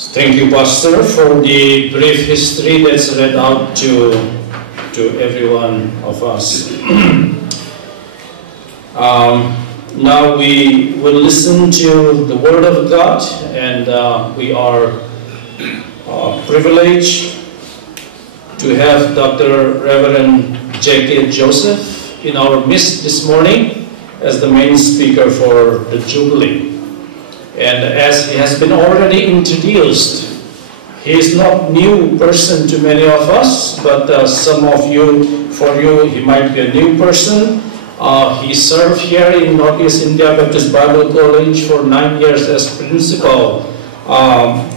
Thank you, Pastor, for the brief history that's read out to every one of us. Now we will listen to the Word of God, and we are privileged to have Dr. Reverend J.K. Joseph in our midst this morning as the main speaker for the Jubilee. And as he has been already introduced, he is not new person to many of us, but some of you, for you, he might be a new person. He served here in Northeast India Baptist Bible College for 9 years as principal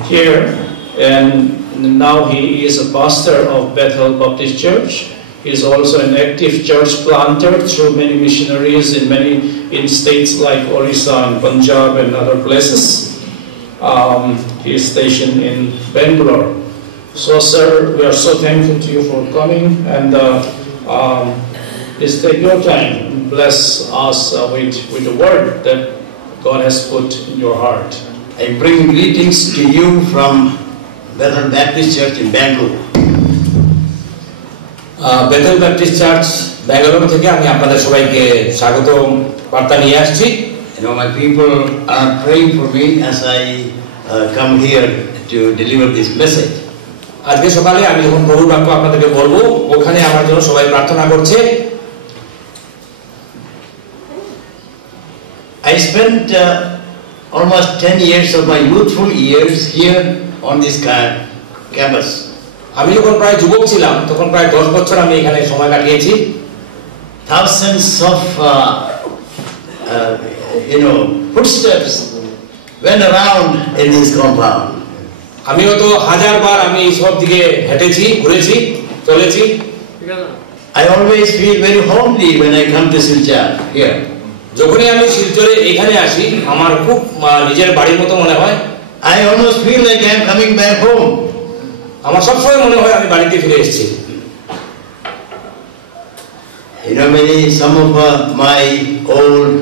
here, and now he is a pastor of Bethel Baptist Church. He is also an active church planter through many missionaries in states like Orissa and Punjab and other places. He is stationed in Bangalore. So, sir, we are so thankful to you for coming, and please take your time and bless us with the word that God has put in your heart. I bring greetings to you from Bethel Baptist Church in Bangalore. Bethel Baptist Church Bangalore থেকে আমি আপনাদের সবাইকে স্বাগত বার্তা নিয়ে আসছি। My people are praying for me as I come here to deliver this message. আজকে সকালে আমি যখন প্রভুর বাক্য আপনাদেরকে বলবো, ওখানে আমার জন্য সবাই প্রার্থনা করছে। I spent almost 10 years of my youthful years here on this campus. আমি যখন প্রায় যুবক ছিলাম তখন প্রায় 10 বছর আমি এখানে সময় কাটিয়েছি। Thousands of footsteps went around in this compound. আমি তো হাজার বার আমি সব দিকে হেঁটেছি, ঘুরেছি, চলেছি। I always feel very homely when I come to Silchar here. যখনই আমি শিলচরে এখানে আসি আমার খুব নিজের বাড়ির মতো মনে হয়। I almost feel like I am coming back home. আমার সবসময় মনে হয় আমি বাড়িতে ফিরে এসেছি। Some of my old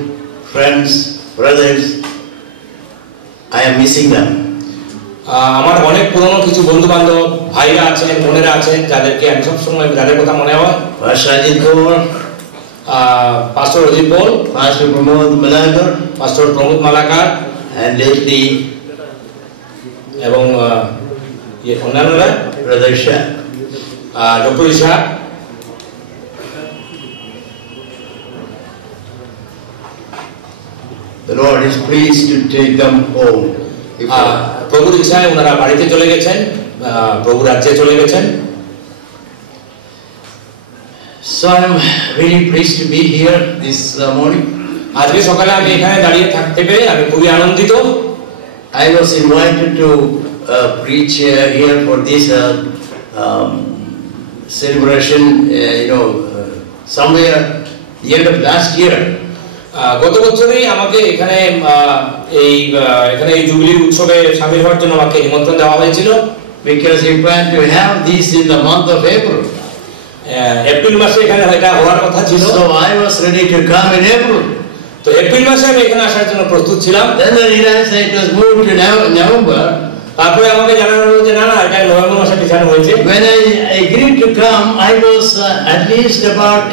friends, brothers, I am missing them. আমার অনেক পুরনো কিছু বন্ধু বান্ধব ভাইরা আছেন, বোনেরা আছেন, যাদেরকে আমি সবসময় যাদের কথা মনে হয়। Pastor Ajit Kaur, Pastor Ajit Kaur, Pastor Pramod Malakar, Pastor Pramod Malakar, and lately, এবং অন্যান্যরা, Brother Shah, Dr. Shah. The Lord is pleased to take them home. প্রভুর ইচ্ছায় ওনারা বাড়িতে চলে গেছেন, প্রভু রাজ্যে চলে গেছেন। So I am really pleased to be here this morning. আজকে সকালে আমি এখানে দাঁড়িয়ে থাকতে পেরে আমি খুবই আনন্দিত। I was invited to preach here for this celebration, somewhere the end of last year. গত বছরই আমাকে এখানে এই জুবিলি উৎসবে শামিল হওয়ার জন্য আমাকে নিমন্ত্রণ দেওয়া হয়েছিল। Because we plan to have this in the month of April. April মাসে এখানে এটা হওয়ার কথা ছিল। So I was ready to come in April. তো এপ্রিল মাসে আমি এখানে আসার জন্য প্রস্তুত ছিলাম। Then I realized it was moved to November. তারপরে আমাকে জানানো হলো যে না এটা নভেম্বর মাসে পিছানো হয়েছে। When I agreed to come, I was at least about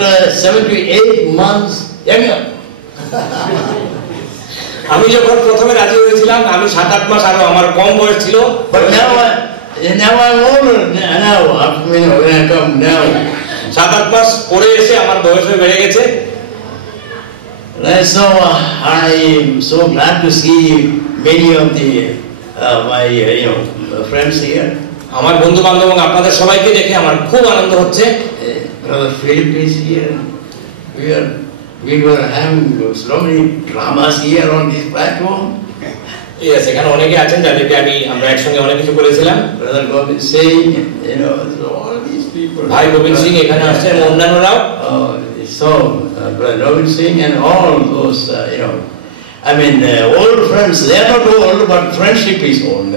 7 to 8 months younger. আমি যখন প্রথমে রাজি হয়েছিলাম আমি 7-8 মাস আরো আমার কম বয়স ছিল। But now I'm older now. When I come now, 7-8 মাস পরে এসে আমার বয়স বেড়ে গেছে। So I am so glad to see many of my friends here. আমার বন্ধু বান্ধব এবং আপনাদের সবাইকে দেখে আমার খুব আনন্দ হচ্ছে। Brother Philip is here. We were having so many dramas here on this platform. Yes, এখানে অনেকে আছেন যাদেরকে আমরা একসঙ্গে অনেক কিছু করেছিলাম। Brother Govind Singh, so all these people. ভাই গোবিন্দ সিং এখানে আসছেন, অন্যান্যরাও। So Brother Govind Singh and all those, old friends. They are not old, but friendship is old.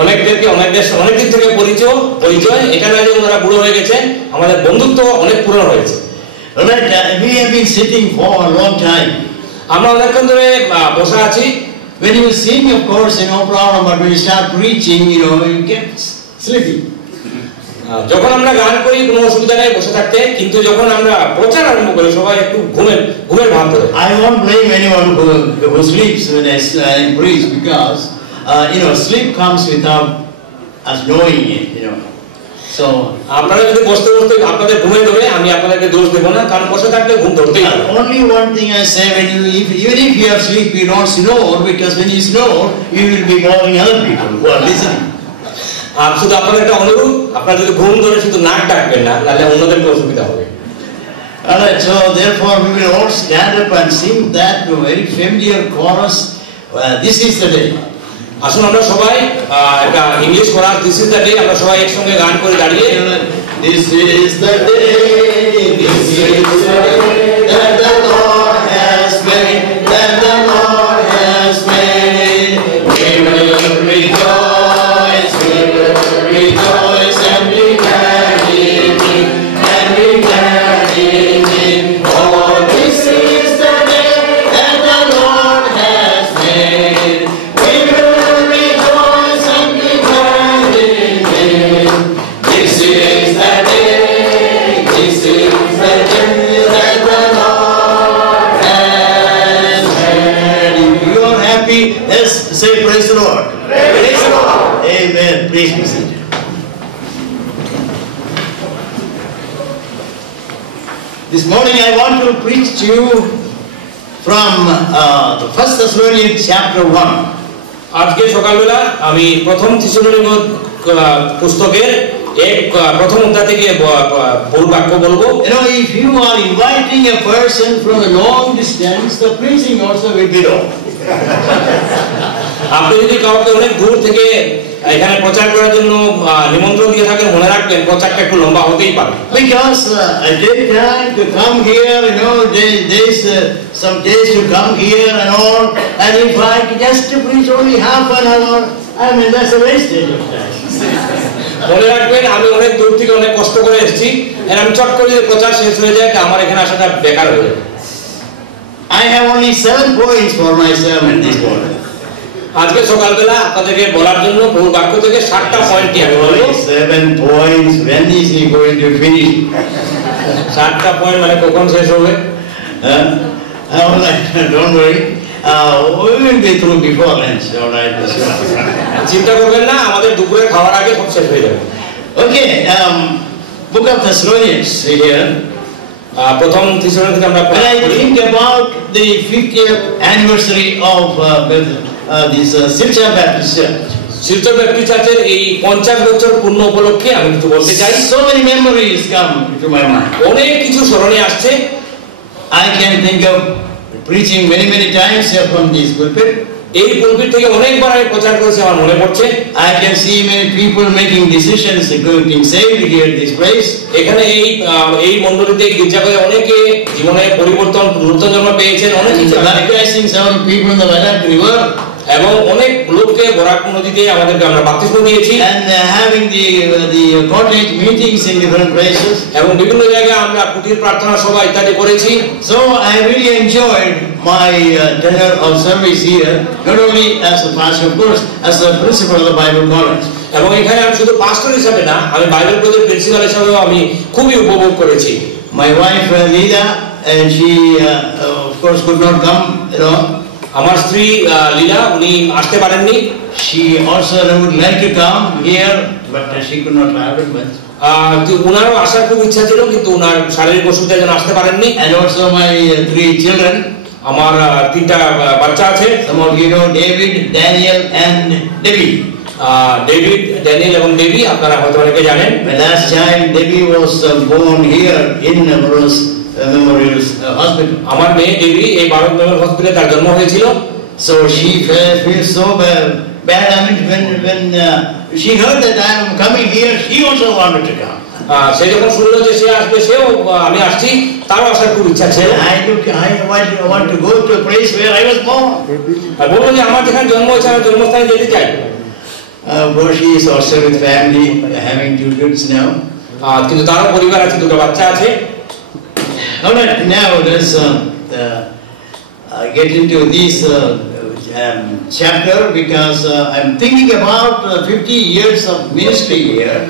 অনেকদিন থেকে পরিচয় এখানে যে ওনারা বুড়ো হয়ে গেছেন, আমাদের বন্ধুত্ব অনেক পুরনো হয়েছে। We have been sitting for a long time. আমরা অনেকক্ষণ ধরে বসে আছি। when you sing, of course, no problem, but when you start preaching, you get sleepy. যখন আমরা গান করি কোনো অসুবিধা নেই বসে থাকতে, কিন্তু যখন আমরা প্রচার আরম্ভ করি সবাই একটু ঘুমের ভাব ধরে। I won't blame anyone who sleeps when I preach, because sleep comes without us knowing it, So আপনারা যদি বসতে বসতে আপনাদের ঘুমে ধরে, আমি আপনাদেরকে দোষ দেব না, কারণ বসে থাকলে ঘুম ধরতেই হবে। Only one thing I say, even if you are asleep, you don't snore, because when you snore, you will be bothering other people who are listening. আর শুধু আপনাদের একটা অনুরোধ, আপনারা যদি ঘুম ধরে শুধু নাক ডাকবেন না, তাহলে অন্যদেরকে অসুবিধা হবে। Alright, so therefore we will all stand up and sing that very familiar chorus. This is the day. আসুন আমরা সবাই একটা English chorus this is the day আমরা সবাই একসঙ্গে গান করে দাঁড়িয়ে This is the day, this is the day that the Lord has made, that the Lord has made. We will rejoice, and be glad in it, and be glad in it. Oh, this is the day that the Lord has made. We will rejoice and be glad in it. This is the day, this is the day that the Lord has made. If you are happy, let's say praise the Lord. Praise the Lord. Amen. Praise be seated. This morning I want to preach to you from the 1 Thessalonians chapter 1. আজকে সকালবেলা আমি প্রথম থিসসলুনিক পুস্তকের প্রথম অধ্যায় থেকে বহু বাক্য বলবো। If you are inviting a person from a long distance, the preaching also will be long. আপনি যদি কাউকে অনেক দূর থেকে এখানে প্রচার করার জন্য নিমন্ত্রণ দিয়ে থাকেন, মনে রাখবেন প্রচারটা একটু লম্বা হতেই পারে। Because I take time to come here, days some days to come here and all, and if I just to preach only half an hour, I mean that's a wastage of time. মনে রাখবেন আমি অনেক দূর থেকে অনেক কষ্ট করে এসেছি, আর আমি চট করে প্রচার শেষ হয়ে যায় আমার এখানে আসাটা বেকার হয়ে যায়। I have only 7 points for my sermon this morning. আজকে সকালবেলা আপনাদেরকে বলার জন্য বহু বাক্য থেকে 7টা পয়েন্ট আমি বলবো। 7 points, when is he going to finish? 7টা পয়েন্ট মানে কখন শেষ হবে? Don't worry, we will be through before lunch. চিন্তা করবেন না, আমাদের দুপুরে খাওয়ার আগে সব শেষ হয়ে যাবে। Okay, book of Thessalonians here. প্রথম থিসসলুনিক থেকে আমরা When I think about the 50th anniversary of this Silchar Baptist Church, Silchar ব্যাপটিস্ট চার্চের এই 50 বছর পূর্ণ উপলক্ষে আমি কিছু বলতে চাই। so many memories come to my mind. অনেক কিছু স্মরণে আসছে। I can think of preaching many times here from this pulpit. এই পুলপিট থেকে অনেকবার আমি প্রচার করেছি, আমার মনে পড়ছে। I can see many people making decisions getting saved here in this place. এখানে এই মণ্ডলীতে গির্জা করে অনেকে জীবনে পরিবর্তন, নতুন জন্ম পেয়েছেন, অনেক কিছু Baptizing several people in the Vadak River, এবং অনেক লোককে বরাক নদীতে আমাদেরকে আমরা বাপ্তিস্ম দিয়েছি, and having the cottage meetings in different places. এবং বিভিন্ন জায়গায় আমরা কুটির প্রার্থনা সভা ইত্যাদি করেছি। So I really enjoyed my tenure of service here, not only as a pastor, of course, as the principal of the Bible college. এবং ekhane আমি শুধু পাস্টর হিসেবে না, আমি বাইবেল কলেজের প্রিন্সিপাল হিসেবেও আমি খুবই উপভোগ করেছি। My wife Lida, and she of course could not come, আমার স্ত্রী লীলা, উনি আসতে পারেননি। She also would like to come here, but she could not travel much. উনারও আসার খুব ইচ্ছা ছিল, কিন্তু উনার শারীরিক অসুবিধার জন্য আসতে পারেননি। And also my 3 children. আমার 3টা বাচ্চা আছে। Some of you know David, Daniel and Debbie. David, Daniel এবং ডেবি আপনারা হয়তো অনেকে জানেন। My last child Debbie was born here in Rose Memorial Hospital. আমার মেয়ে ডেবি এই ভারত মেমোরিয়াল হসপিটালে তার জন্ম হয়েছিল। So she feels so bad. I mean, when she heard that I am coming here, she also wanted to come. সে যখন শুনলো যে সে আসবে, সেও আমি আসছি, তারও আসার খুব ইচ্ছা ছিল। I want to go to a place where I was born. আর বললো যে আমার যেখানে জন্ম হয়েছে আমি জন্মস্থানে যেতে চাই। She is also with family, having 2 kids now. কিন্তু তারও পরিবার আছে, 2টা বাচ্চা আছে। All right, now let's get into these chapter because I'm thinking about 50 years of ministry here.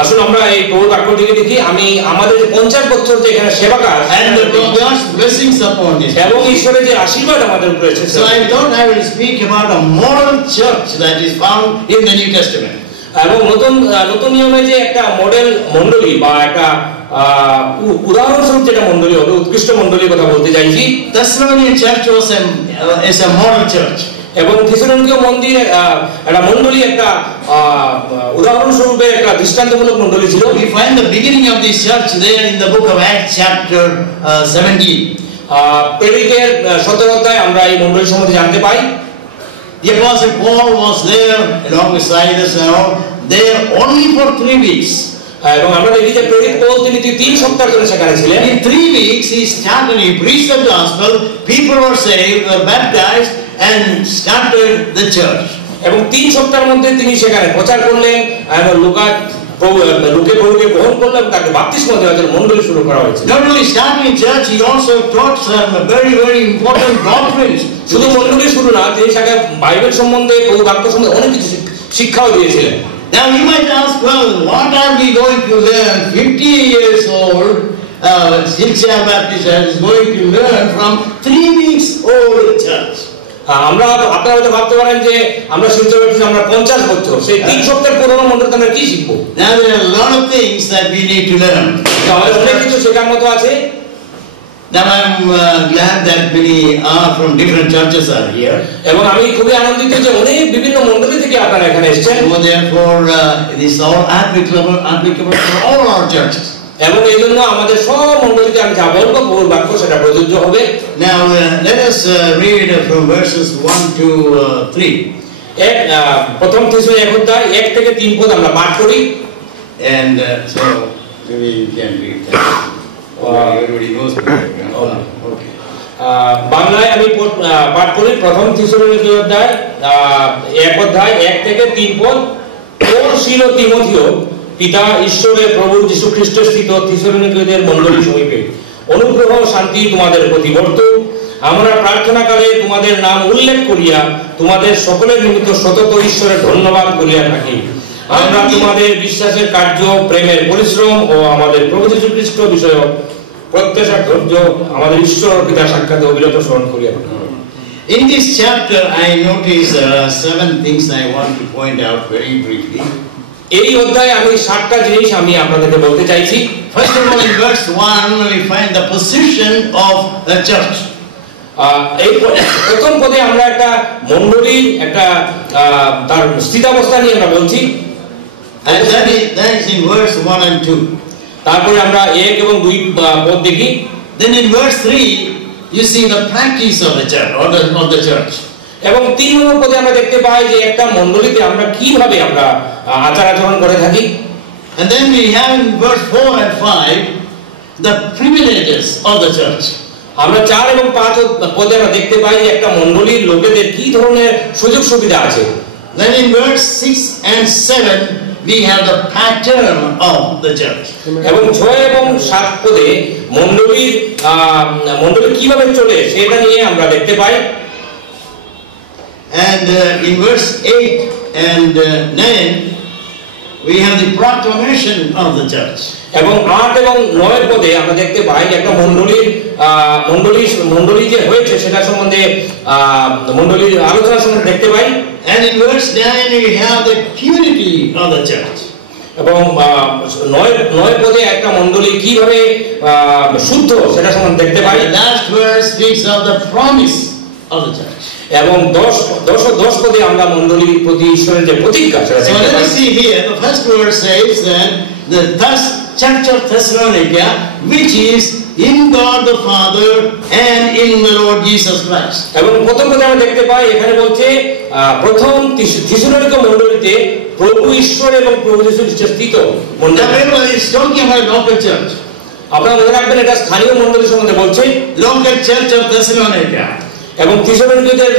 আসলে আমরা এই প্রভুর বাক্যটিকে দেখি আমি আমাদের যে 50 বছর যে এখানে সেবা কাজ And God's blessings upon this. এবং ঈশ্বরের যে আশীর্বাদ আমাদের উপরে এসেছে So I thought I will speak about a moral church that is found in the New Testament. এবং নতুন নিয়মে যে একটা মডেল মণ্ডলী বা একটা উদাহরণস্বরূপ যেটা মণ্ডলী হবে উৎকৃষ্ট মণ্ডলীর কথা বলতে চাইছি Thessalonian church is a moral church. এবং থিসলনিকীয় মন্দির একটা মণ্ডলী একটা উদাহরণস্বরূপে একটা দৃষ্টান্তমূলক মণ্ডলী ছিল We find the beginning of this church there in the book of Acts chapter 17. প্রেরিতের 17 অধ্যায়ে আমরা এই মণ্ডলী সম্বন্ধে জানতে পাই The apostle Paul was there along with Silas and all there only for 3 weeks. এবং আমরা দেখি যে প্রেরিত পৌল তিনি 3 সপ্তাহ ধরে সেখানে ছিলেন In 3 weeks he started, he preached the gospel, people were saved, were baptized and started the church. এবং 3 সপ্তাহের মধ্যে তিনি সেখানে প্রচার করলেন এবং লোকে প্রভুকে গ্রহণ করলেন তাকে বাপ্তিস্ম দেওয়ার জন্য মণ্ডলী শুরু করা হয়েছে Not only starting church, he also taught some very, very important doctrines. শুধু মণ্ডলী শুরু না তিনি সেখানে বাইবেল সম্বন্ধে প্রভু বাক্য সম্বন্ধে অনেক কিছু শিক্ষাও দিয়েছিলেন Now you might ask, well, what are we going to learn? 50 years old, Silchar Baptist is going to learn from 3 weeks old church. আমরা আপনারা হয়তো ভাবতে পারেন যে আমরা শিলচর ব্যাপটিস্ট আমরা 50 বছর সেই 3 সপ্তাহের পুরনো মণ্ডলীতে আমরা কি শিখবো Now there are a lot of things that we need to learn. আমাদের অনেক কিছু শেখার মতো আছে Now I'm glad that many are from different churches are here. এবং আমি খুবই আনন্দিত যে অনেক বিভিন্ন মণ্ডলী থেকে আপনারা এখানে এসেছেন So therefore it is all applicable for all our churches. এবং এইজন্য আমাদের সব মণ্ডলীতে আমি যা বলবো প্রভুর বাক্য সেটা প্রযোজ্য হবে Now let us read from verses 1 to 3. প্রথম থিসলনিকীয় 1 অধ্যায় 1 থেকে 3 পদ আমরা পাঠ করি And so maybe you can read that. Everybody knows that. Okay. বাংলায় আমি পাঠ করি প্রথম থিসলনিকীয় অধ্যায় 1 অধ্যায় 1 থেকে 3 পদ ও ছিল তিমথিও পিতা ঈশ্বরের প্রভু যীশু খ্রিস্টের স্থিত থিসলনিকীয়দের মণ্ডলী সমীপে অনুগ্রহ শান্তি তোমাদের প্রতি বর্তুক আমরা প্রার্থনাকালে তোমাদের নাম উল্লেখ করিয়া তোমাদের সকলের নিমিত্ত সতত ঈশ্বরের ধন্যবাদ করিয়া থাকি আমরা তোমাদের বিশ্বাসের কার্য প্রেমের পরিশ্রম ও আমাদের প্রভু যীশু খ্রিস্ট বিষয়ক প্রত্যাশার ধৈর্য আমাদের ঈশ্বর পিতা সাক্ষাৎ অবিরত স্মরণ করিয়া থাকি In this chapter I notice 7 things I want to point out very briefly. এই অধ্যায়ে আমি 7টা জিনিস আমি আপনাদেরকে বলতে চাইছি First of all, in verse 1 we find the position of the church. এই প্রথম পদে আমরা একটা মণ্ডলীর একটা তার স্থিতাবস্থা নিয়ে আমরা বলছি And that is in verse 1 and 2. তারপরে আমরা 1 এবং 2 পদ দেখি Then in verse 3 you see the practice of the church or the church. এবং 3 নম্বর পদে আমরা দেখতে পাই যে একটা মণ্ডলীতে আমরা কিভাবে আমরা আচার আচরণ করে থাকি And then we have in verse 4 and 5 the privileges of the church. আমরা 4 এবং 5 পদে আমরা দেখতে পাই যে একটা মণ্ডলীর লোকেদের কি ধরনের সুযোগ সুবিধা আছে Then in verse 6 and 7 we have the pattern of the church. এবং 6 এবং 7 পদে মণ্ডলী কিভাবে চলে সেটা নিয়ে আমরা দেখতে পাই And in verse 8 and 9 we have the proclamation of the church. এবং 8 এবং 9 পদে আমরা দেখতে পাই যে একটা মণ্ডলী যে হয়েছে সেটা সম্বন্ধে মণ্ডলীর আলোচনা সম্বন্ধে দেখতে পাই And in verse 9 we have the purity of the church. এবং 9 পদে একটা মণ্ডলী কিভাবে শুদ্ধ সেটা সম্বন্ধে দেখতে পাই The last verse speaks of the promise of the church. এবং 10 পদে আমরা মণ্ডলীর প্রতি ঈশ্বরের যে প্রতিজ্ঞা সেটা So দেখতে let পাই us see here, the first verse says that the church of Thessalonica, which is in God the Father and in the Lord Jesus Christ. এবং প্রথম পদে আমরা দেখতে পাই এখানে বলছে প্রথম থিসলনিকীয় মণ্ডলীতে প্রভু ঈশ্বর এবং প্রভু যীশু খ্রিস্টের স্থিত The মণ্ডলী Bible is talking about local church. আপনারা মনে রাখবেন এটা স্থানীয় মণ্ডলী সম্বন্ধে বলছে Local church of Thessalonica. এবং থিসলনিকীয়দের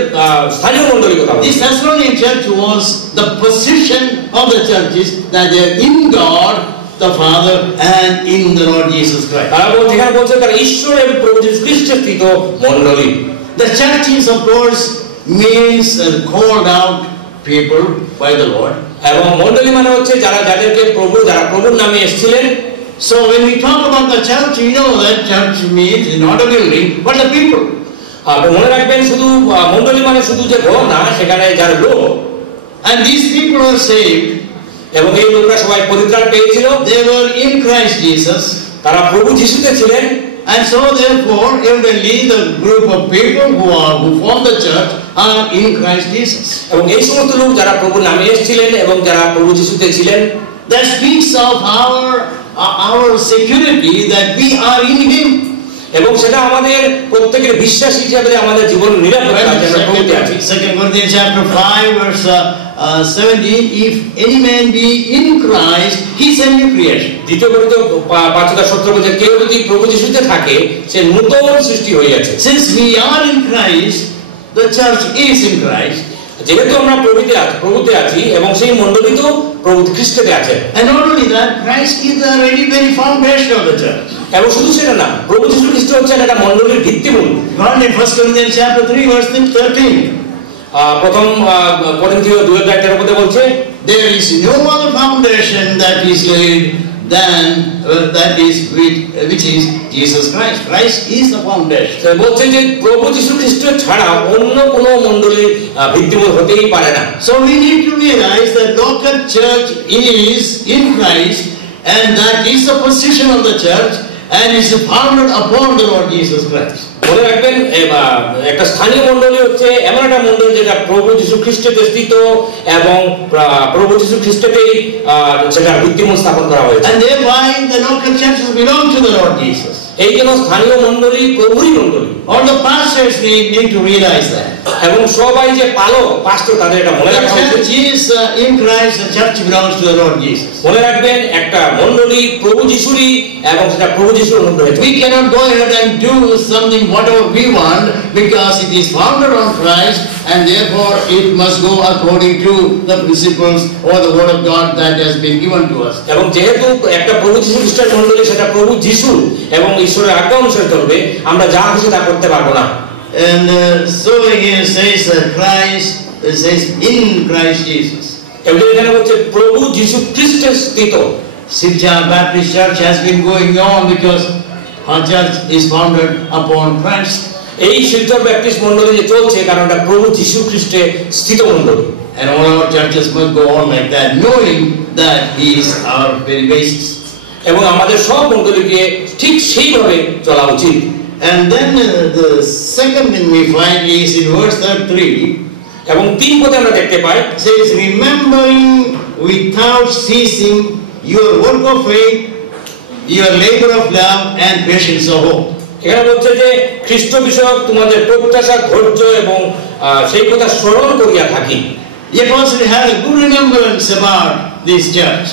স্থানীয় মণ্ডলী কথা বলছে This Thessalonian church was the position of the churches that they are in God the Father and in the Lord Jesus Christ. তারা বলছে এখানে বলছে তারা ঈশ্বর এবং প্রভু যীশু খ্রিস্টের স্থিত মণ্ডলী The church is of course means called out people by the Lord. এবং মণ্ডলী মানে হচ্ছে যাদেরকে যারা প্রভুর নামে এসেছিলেন। So when we talk about the church, we know that church means not a building, but the people. মনে রাখবেন শুধু মণ্ডলী মানে শুধু যে ঘর না, সেখানে যারা লোক। And these people are saved. এবং এই লোকরা সবাই পরিত্রাণ পেয়েছিল। They were in Christ Jesus. তারা প্রভু যিশুতে ছিলেন। And so therefore, evidently the group of people who form the church are in Christ Jesus. এবং এই সমস্ত লোক যারা প্রভুর নামে এসেছিলেন এবং যারা প্রভু যিশুতে ছিলেন, that speaks of our security that we are in Him. এবং সেটা আমাদের প্রত্যেকের বিশ্বাস হিসাবে আমাদের জীবন নিরাপত্তা যেন প্রভুতে আছে। 2 Corinthians chapter 5 verse 17, if any man be in Christ, he is a new creation. দ্বিতীয় করিন্থীয় 5:17 বলছে, কেউ যদি প্রভু যিশুতে থাকে সে নতুন সৃষ্টি হয়ে গেছে। Since we are in Christ, the church is in Christ. যেহেতু আমরা প্রভুতে আছি এবং সেই মণ্ডলী তো প্রভু খ্রিস্টে আছে। And not only that, Christ is the very foundation of the church. এবং শুধু সেটা না, প্রভু যিশু খ্রিস্ট হচ্ছে একটা মণ্ডলীর ভিত্তিমূল। In 1 Corinthians chapter 3 verse 13, প্রথম করিন্থীয় 2:13 বলছে, there is no other foundation that is laid than which is Jesus Christ. Christ is the foundation. বলছে যে প্রভু যিশু খ্রিস্ট ছাড়া অন্য কোনো মণ্ডলীর ভিত্তিমূল হতেই পারে না। So we need to realize that local church is in Christ, and that is the position of the church, and is founded upon the Lord Jesus Christ. মনে রাখবেন, একটা স্থানীয় মণ্ডলী হচ্ছে এমন একটা মণ্ডলী যেটা প্রভু যিশু খ্রিস্টতে স্থিত এবং প্রভু যিশু খ্রিস্টতেই সেটা ভিত্তিমূল স্থাপন করা হয়েছে। And thereby the local churches belong to the Lord Jesus. এই জন্য স্থানীয় মণ্ডলী প্রভুরই মণ্ডলী। All the pastors need to realize that. এবং সবাই যে পাস্টর তাদের এটা মনে রাখা উচিত। The church is in Christ. The church belongs to the Lord Jesus. মনে রাখবেন, একটা মণ্ডলী প্রভু যিশুরই এবং সেটা প্রভু যিশুর মণ্ডলী। We cannot go ahead and do something whatever we want, because it is founded on Christ, and therefore it must go according to the principles or the word of God that has been given to us. এবং যেহেতু একটা প্রভু যিশু খ্রিস্টের মণ্ডলী, সেটা প্রভু যিশু এবং ঈশ্বরের আজ্ঞা অনুসরণ করবে, আমরা যা খুশি তা করতে পারবো না। And so here says Christ, it says in Christ Jesus. এবং এখানে বলছে প্রভু যিশু খ্রিস্টের স্থিত। Silchar Baptist Church has been going on because our church is founded upon Christ. এই শিলচর ব্যাপটিস্ট মণ্ডলী যে চলছে কারণ এটা প্রভু যিশু খ্রিস্টে স্থিত মণ্ডলী। And all our churches must go on like that, knowing that He is our very basis. এবং আমাদের সব মণ্ডলীকে ঠিক সেইভাবে চলা উচিত। And then the second thing we find is in verse 3. এবং 3 পদে আমরা দেখতে পাই, says, remembering without ceasing your work of faith, your labor of love, and patience of hope. এখানে বলছে যে খ্রিস্ট বিষয়ক তোমাদের প্রত্যাশা, ধৈর্য এবং সেই কথা স্মরণ করিয়া থাকি। The apostle had a good remembrance about this church.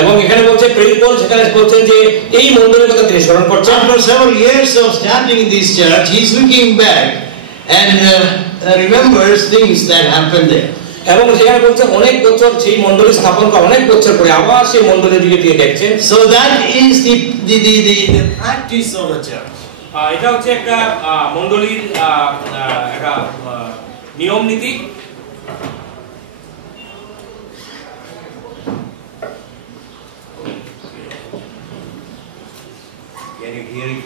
এবং এখানে বলছে প্রেরিত পৌল সেখানে বলছেন যে এই মণ্ডলীর কথা তিনি স্মরণ করছেন। After several years of starting this church, he is looking back and remembers things that happened there. এবং যেখানে বলছে অনেক বছর সেই মণ্ডলী স্থাপন করা, অনেক বছর পরে আবার সেই মণ্ডলীর দিকে দিয়ে দেখছেন। So that is the practice of the church. এটা হচ্ছে একটা মণ্ডলীর একটা নিয়ম নীতি। Can you hear it?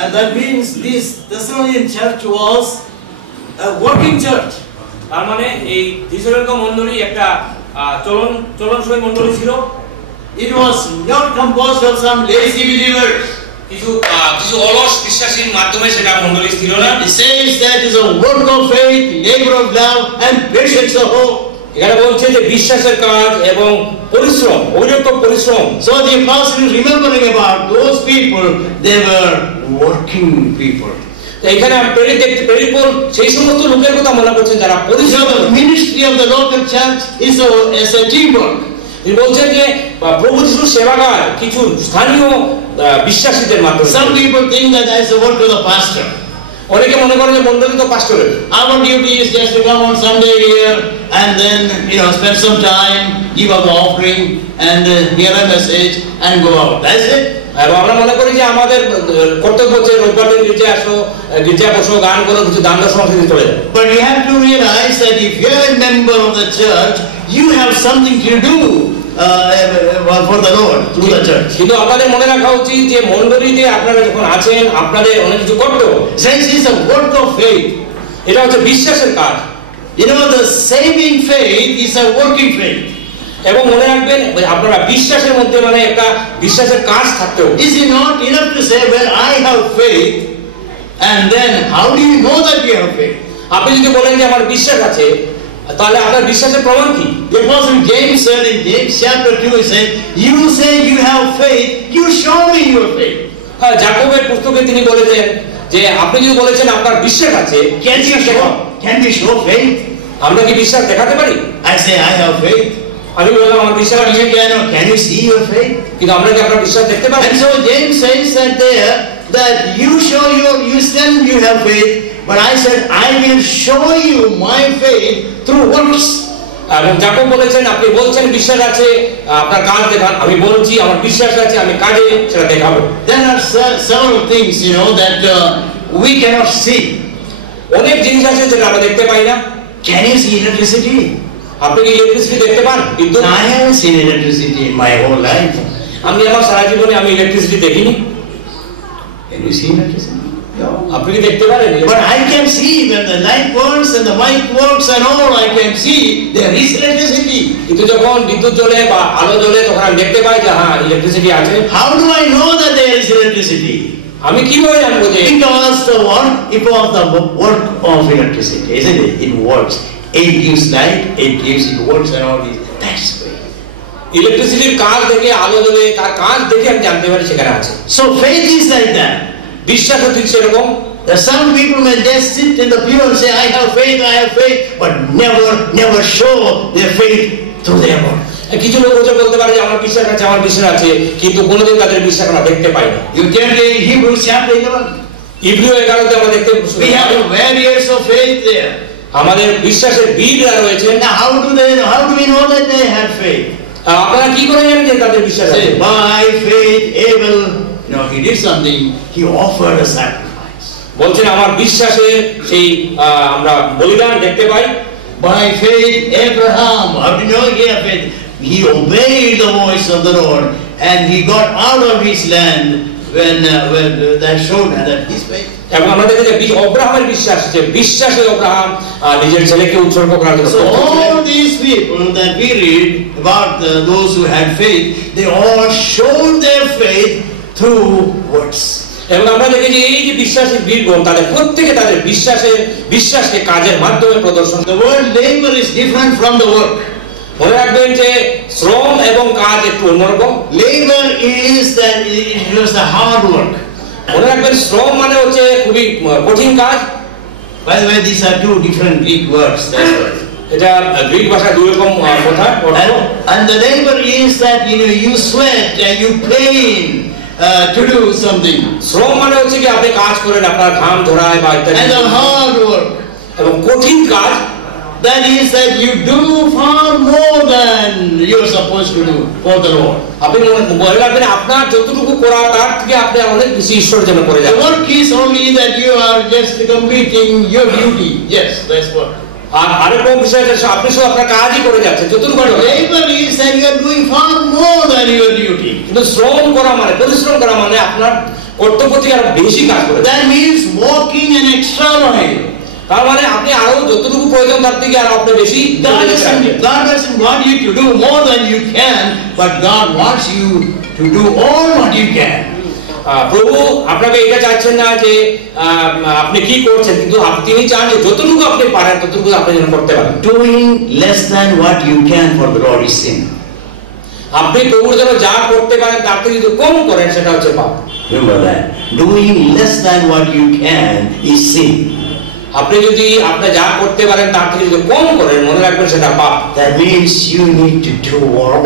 And that means this Thessalonian church was a working church. তার মানে এই থিসলনিকা মণ্ডলী একটা চলনসই মণ্ডলী ছিল। It was not composed of some lazy believers. কিছু অলস বিশ্বাসীর মাধ্যমে সেটা মণ্ডলী ছিল না। It says that is a work of faith, labor of love, and patience of hope. এখানে বলছে যে বিশ্বাসের কাজ এবং পরিশ্রম, অবিরত পরিশ্রম। So the apostle is remembering about those people, they were working people. এখানে প্রেরিত পৌল সেই সমস্ত লোকের কথা মনে করছেন যারা পরিশ্রম। The ministry of the local church is a teamwork. তিনি বলছেন যে প্রভু যিশুর সেবাগার কিছু স্থানীয় বিশ্বাসীদের মাধ্যমে। Some people think that is the work of the pastor. অনেকে মনে করেন যে মণ্ডলী তো পাস্টরের। Our duty is just to come on Sunday here and then, spend some time, give up the offering and hear a message and go out. That's it. এবং আমরা মনে করি যে আমাদের কর্তব্য হচ্ছে রোববার দিন গির্জায় আসো, গির্জায় বসো, গান করো, কিছু দান দর্শন চলে যায়। But you have to realize that if you are a member of the church, you have something to do for the Lord through the church. কিন্তু আপনাদের মনে রাখা উচিত যে মণ্ডলীতে আপনারা যখন আছেন আপনাদের অনেক কিছু করতে হবে। Since it's a work of faith, এটা হচ্ছে বিশ্বাসের কাজ। the saving faith is a working faith. এবং মনে রাখবেন আপনারা বিশ্বাসের মধ্যে মানে একটা বিশ্বাসের কাজ থাকতে হবে। Is it not enough to say, well, I have faith, and then how do you know that you have faith? আপনি যদি বলেন যে আমার বিশ্বাস আছে, তাহলে আপনার বিশ্বাসের প্রমাণ কি? The Apostle James said in James chapter 2, he said, you say you have faith, you show me your faith. যাকোবের পুস্তকে তিনি বলেছেন যে আপনি যদি বলেছেন আপনার বিশ্বাস আছে, can we show faith? আমরা কি বিশ্বাস দেখাতে পারি? I say I have faith. আমি বললাম আমার বিশ্বাস আছে। Can you see your faith? কিন্তু আমরা কি আপনার বিশ্বাস দেখতে পারি? And so James says that there, that you said you have faith, but I said I will show you my faith through works. এবং যাকোব বলেছেন আপনি বলছেন বিশ্বাস আছে, আপনার কাজ দেখান। আমি বলছি আমার বিশ্বাস আছে, আমি কাজে সেটা দেখাবো। There are several things that we cannot see. অনেক জিনিস আছে যেটা আমরা দেখতে পাই না। Can you see electricity? আপনি কি ইলেকট্রিসিটি দেখতে পান? বিদ্যুৎ? I haven't seen electricity in my whole life. আমি আমার সারা জীবনে আমি ইলেকট্রিসিটি দেখিনি। Can you see electricity? No. আপনি কি দেখতে পারেন? But I can see when the light works and the mic works and all, I can see there is electricity. কিন্তু যখন বিদ্যুৎ জ্বলে বা আলো জ্বলে তখন আমি দেখতে পাই যে হ্যাঁ ইলেকট্রিসিটি আছে। How do I know that there is electricity? আমি কিভাবে জানবো যে? Because the work of electricity, isn't it? It works. It gives light, it works and all this. That's why. ইলেকট্রিসিটির কাজ দেখে আলো জ্বলে, তার কাজ দেখে আমি জানতে পারি সেখানে আছে। So faith is like that. বিশ্বাস ঠিক সেরকম। Some people may just sit in the pew and say, I have faith, but never show their faith through their work. কিছু লোক বলতে পারে যে আমার বিশ্বাস আছে, কিন্তু কোনোদিন তাদের বিশ্বাস আমরা দেখতে পাই না। You turn to Hebrews chapter 11. ইব্রিয় 11 আমরা দেখতে পাই। We have warriors of faith there. আমাদের বিশ্বাসের বীররা রয়েছে। Now how do we know that they had faith? আপনারা কি করে জানেন যে তাদের বিশ্বাস আছে? By faith Abel, he did something. He offered a sacrifice. বলছেন আমার বিশ্বাসে সেই আমরা বলিদান দেখতে পাই। By faith Abraham, how do you know he had faith? He obeyed the voice of the Lord and he got out of his land when that showed that his faith. এবং আমরা দেখি যে অব্রাহামের বিশ্বাসে অব্রাহাম নিজের ছেলেকে উৎসর্গ করার জন্য। So all these people that we read about those who had faith, they all showed their faith through works. এবং আমরা দেখি যে এই যে বিশ্বাসের বীরগণ তাদের প্রত্যেকে তাদের বিশ্বাসকে কাজের মাধ্যমে প্রদর্শন। The word labor is different from the work. মনে রাখবেন যে শ্রম এবং কাজ একটু অন্যরকম। Labor is that it was the hard work. মনে রাখবেন শ্রম মানে হচ্ছে খুবই কঠিন কাজ। By the way, these are two different Greek words. That's why. এটা গ্রিক ভাষায় দুই রকম কথা। And the labor is that you sweat and you pain to do something. শ্রম মানে হচ্ছে কি আপনি কাজ করেন, আপনার ঘাম ঝরায় বা ইত্যাদি। And the hard work. এবং কঠিন কাজ, that is that you do far more than you are supposed to do for the Lord. আপনি মনে রাখবেন আপনার যতটুকু করা তার থেকে আপনি অনেক বেশি ঈশ্বরের জন্য করে যান। The work is only that you are just completing your duty. Yes, that's what. আর আরেকটা বিষয় আছে আপনি শুধু আপনার কাজই করে যাচ্ছেন যতটুকু। Labor is that you are doing far more than your duty. কিন্তু শ্রম করা মানে পরিশ্রম করা মানে আপনার কর্তব্য থেকে আরো বেশি কাজ করে। That means walking an extra mile. তার মানে আপনি আরো যতটুকু প্রয়োজন তার থেকে আরো আপনি বেশি। God doesn't want you to do more than you can, but God wants you to do all what you can. প্রভু আপনাকে এটা চাচ্ছেন না যে আপনি কি করছেন, কিন্তু তিনি চান যে যতটুকু আপনি পারেন ততটুকু আপনি যেন করতে পারেন। Doing less than what you can for the Lord is sin. আপনি প্রভুর জন্য যা করতে পারেন তার থেকে যদি কম করেন সেটা হচ্ছে পাপ। Remember that. Doing less than what you can is sin. আপনি যদি আপনি যা করতে পারেন তার থেকে যদি কম করেন মনে রাখবেন সেটা পাপ। That means you need to do all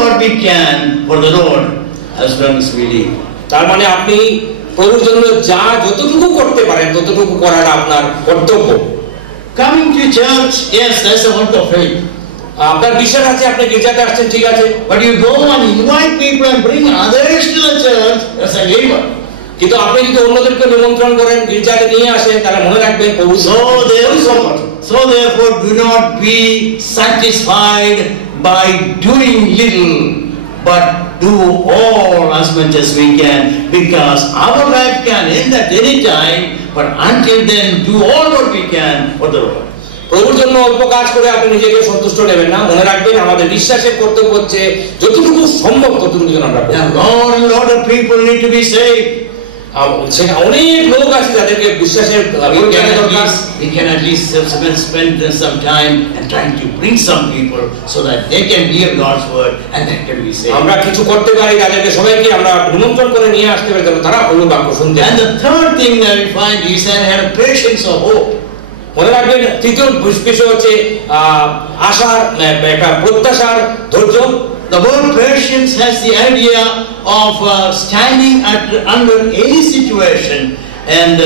what we can for the Lord as long as we live. তার মানে আপনি প্রভুর জন্য যা যতটুকু করতে পারেন ততটুকু করাটা আপনার কর্তব্য। Coming to church, yes, that's a work of faith. আপনার বিশ্বাস আছে, আপনি গির্জাতে আসছেন, ঠিক আছে, But you go and invite people and bring others to the church, that's a labor. কিন্তু আপনি যদি অন্যদেরকে নিমন্ত্রণ করেন, গির্জাতে নিয়ে আসেন, তাহলে মনে রাখবেন প্রভু So therefore do not be satisfied by doing little, but do all as much as we can, because our life can end at any time, but until then do all what we can for the Lord. প্রভুর জন্য অল্প কাজ করে আপনি নিজেকে সন্তুষ্ট নেবেন না। মনে রাখবেন আমাদের বিশ্বাসের কর্তব্য হচ্ছে যতটুকু সম্ভব ততটুকু যেন আমরা করি। A lot of people need to be saved. অনেক লোক আছে যাদেরকে বিশ্বাসের দরকার। We can at least spend some time and trying to bring some people so that they can hear God's word and they can be saved. আমরা কিছু করতে পারি, তাদেরকে সবাইকে আমরা নিমন্ত্রণ করে নিয়ে আসতে পারি যেন তারা প্রভুর বাক্য শুনতে। And the third thing that we find is that had a patience of hope. মনে রাখবেন তৃতীয় বিষয় হচ্ছে আশার একটা প্রত্যাশার ধৈর্য। The word patience has the idea of standing under any situation and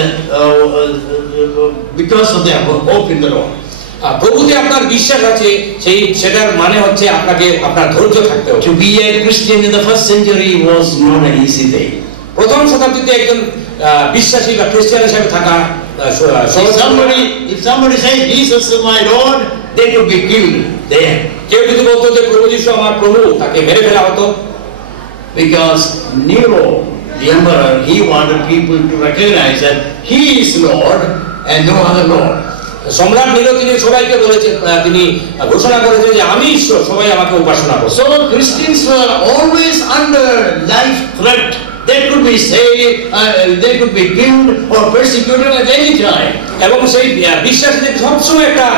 because of their hope in the Lord. প্রভুতে আপনার বিশ্বাস আছে, সেটার মানে হচ্ছে আপনাকে আপনার ধৈর্য থাকতে হবে। To be a Christian in the first century was not an easy thing. প্রথম শতাব্দীতে একজন বিশ্বাসী বা খ্রিস্টান হিসেবে থাকা If somebody says Jesus is my Lord, they could be killed there. কেউ যদি বলতো যে প্রভু যিশু আমার প্রভু, তাকে মেরে ফেলা হতো। Because Nero, the emperor, he wanted people to recognize that he is Lord and no other Lord. সম্রাট নিরো তিনি সবাইকে বলেছেন, তিনি ঘোষণা করেছেন যে আমি ঈশ্বর, সবাই আমাকে উপাসনা করবে। So Christians were always under life threat. They could be saved, they could be killed or persecuted at any time. এবং সেই বিশ্বাসীদের সবসময় একটা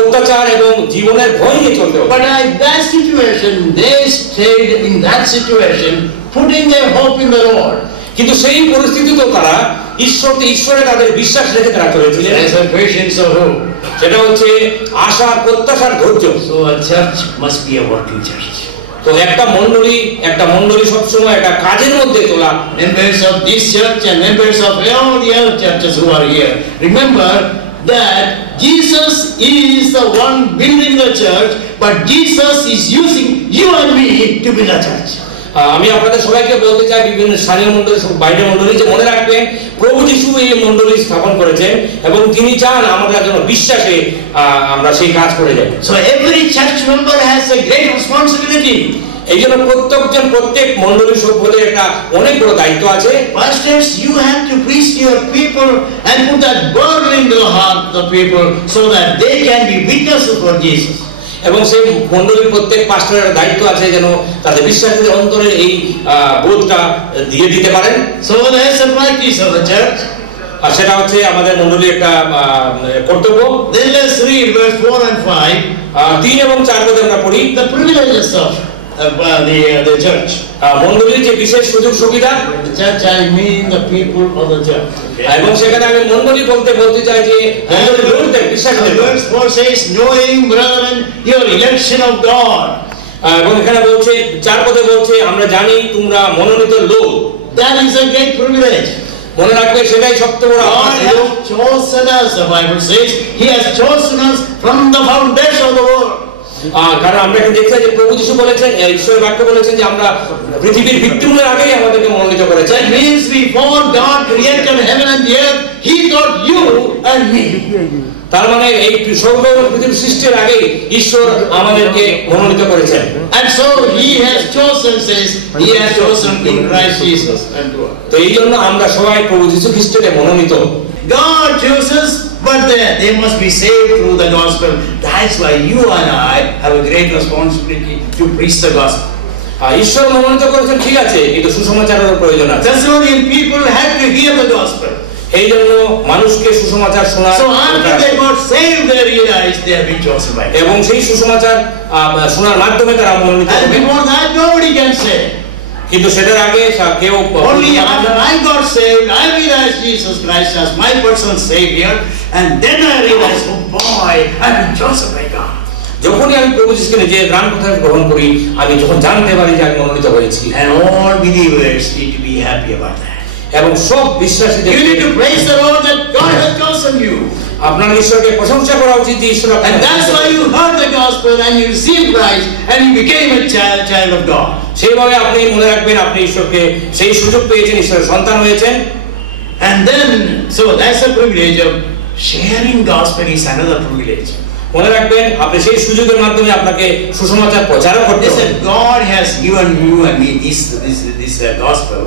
অত্যাচার এবং জীবনের ভয় নিয়ে চলতে হবে। But in that situation, they stayed in that situation, putting their hope in the Lord. কিন্তু সেই পরিস্থিতিতেও তারা ঈশ্বরে তাদের বিশ্বাস রেখে তারা চলেছিলেন। There's a patience of hope. সেটা হচ্ছে আশার প্রত্যাশার ধৈর্য। So a church must be a working church. তো একটা মণ্ডলী সবসময় একটা কাজের মধ্যে তোলা। Members of this church and members of all the other churches who are here, remember that Jesus is the one building the church, but Jesus is using you and me to build a church. আমি আপনাদের সবাইকে বলতে চাই, বিভিন্ন স্থানীয় মণ্ডলী, বাইরে মণ্ডলী, যে মনে রাখবেন প্রভু যিশু এই মণ্ডলী স্থাপন করেছেন এবং তিনি চান আমরা যেন বিশ্বাসে আমরা সেই কাজ করে যাই। So every church member has a great responsibility. এই জন্য প্রত্যেক মণ্ডলীর সভ্যদের একটা অনেক বড় দায়িত্ব আছে। Pastors, you have to preach to your people and put that burden in the heart of the people so that they can be witnesses for Jesus. এবং সেই মণ্ডলীর প্রত্যেক পাস্টরের দায়িত্ব আছে যেন তাদের বিশ্বাসীদের অন্তরে এই বোধটা দিয়ে দিতে পারেন। So there's a practice of the church. আর সেটা হচ্ছে আমাদের মণ্ডলীর একটা কর্তব্য। Then let's read verse 4 and 5. 3 এবং 4 পদে আমরা পড়ি The privileges of the church. মণ্ডলীর যে বিশেষ সুযোগ সুবিধা। The church, I mean the people of the church. এবং সেখানে আমি মণ্ডলী বলতে চাই যে লোকদের বিশ্বাসীদের। Verse 4 says, knowing, brethren, your election of God. এবং এখানে বলছে 4 পদে বলছে আমরা জানি তোমরা মনোনীত লোক। That is a great privilege. মনে রাখবে সেটাই সবচেয়ে বড় God has chosen us, the Bible says. He has chosen us from the foundation of the world. কারণ আমরা এখানে দেখছি যে প্রভু যিশু বলেছেন, ঈশ্বরের বাক্য বলেছেন যে আমরা পৃথিবীর ভিত্তিমূলের আগেই আমাদেরকে মনোনীত করেছেন। That means before God created heaven and the earth, He thought you and me. তার মানে এই স্বর্গ এবং পৃথিবীর সৃষ্টির আগে ঈশ্বর আমাদেরকে মনোনীত করেছেন। And so He has chosen, says He has chosen in Christ Jesus unto us. তো এই জন্য আমরা সবাই প্রভু যীশু খ্রিস্টকে মনোনীত। God chooses, but they must be saved through the gospel. That's why you and I have a great responsibility to preach the gospel. ঈশ্বর মনোনীত করেছেন ঠিক আছে, কিন্তু সুসমাচারের প্রয়োজন আছে। Thessalonian people had to hear the gospel. এই জন্য মানুষকে সুসমাচার শোনা। So after they got saved, they realized they have been chosen by God. এবং সেই সুসমাচার শোনার মাধ্যমে তারা মনোনীত And হবে। before that, nobody can say. কিন্তু সেটার আগে কেউ Only after I got saved, I realized Jesus Christ as my personal Savior, and then I realized, oh boy, I've been chosen by God. যখনই আমি প্রভু যিশুকে নিজের প্রাণ কথা গ্রহণ করি, আমি যখন জানতে পারি যে আমি মনোনীত হয়েছি। And all believers need to be happy about that. এবং সব বিশ্বাসীদের You need to praise the Lord that God has chosen you. আপনার ঈশ্বরকে প্রশংসা করা উচিত যে ঈশ্বর And that's why you heard the gospel and you received Christ and you became a child of God. সেইভাবে আপনি মনে রাখবেন আপনি ঈশ্বরকে সেই সুযোগ পেয়েছেন, ঈশ্বরের সন্তান হয়েছেন। And then, so that's the privilege of sharing gospel is another privilege. মনে রাখবেন আপনি সেই সুযোগের মাধ্যমে আপনাকে সুসমাচার প্রচারও করতে হবে। Listen, God has given you and me this gospel.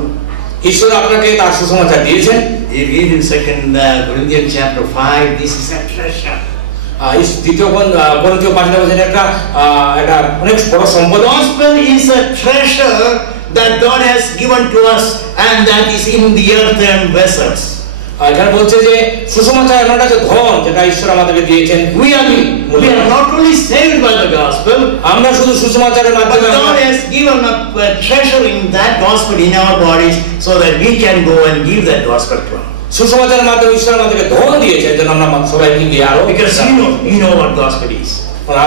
ঈশ্বর আপনাকে তার সুসমাচার দিয়েছেন। You read in 2 Corinthians chapter 5, this is a treasure. দ্বিতীয় করন্থীয় 5 একটা অনেক বড় সম্পদ। Gospel is a treasure that God has given to us and that is in the earthen vessels. এখানে বলছে যে সুসমাচার এমন একটা ধন যেটা ঈশ্বর আমাদেরকে দিয়েছেন। We are not only saved by the gospel, আমরা শুধু সুসমাচারের but মাধ্যমে God has given a treasure in that gospel in our bodies so that we can go and give that gospel to others. সুসমাচারের মাধ্যমে ঈশ্বর আমাদেরকে ধন দিয়েছেন যেন আমরা সবাইকে দিয়ে আরো Because you know what gospel is.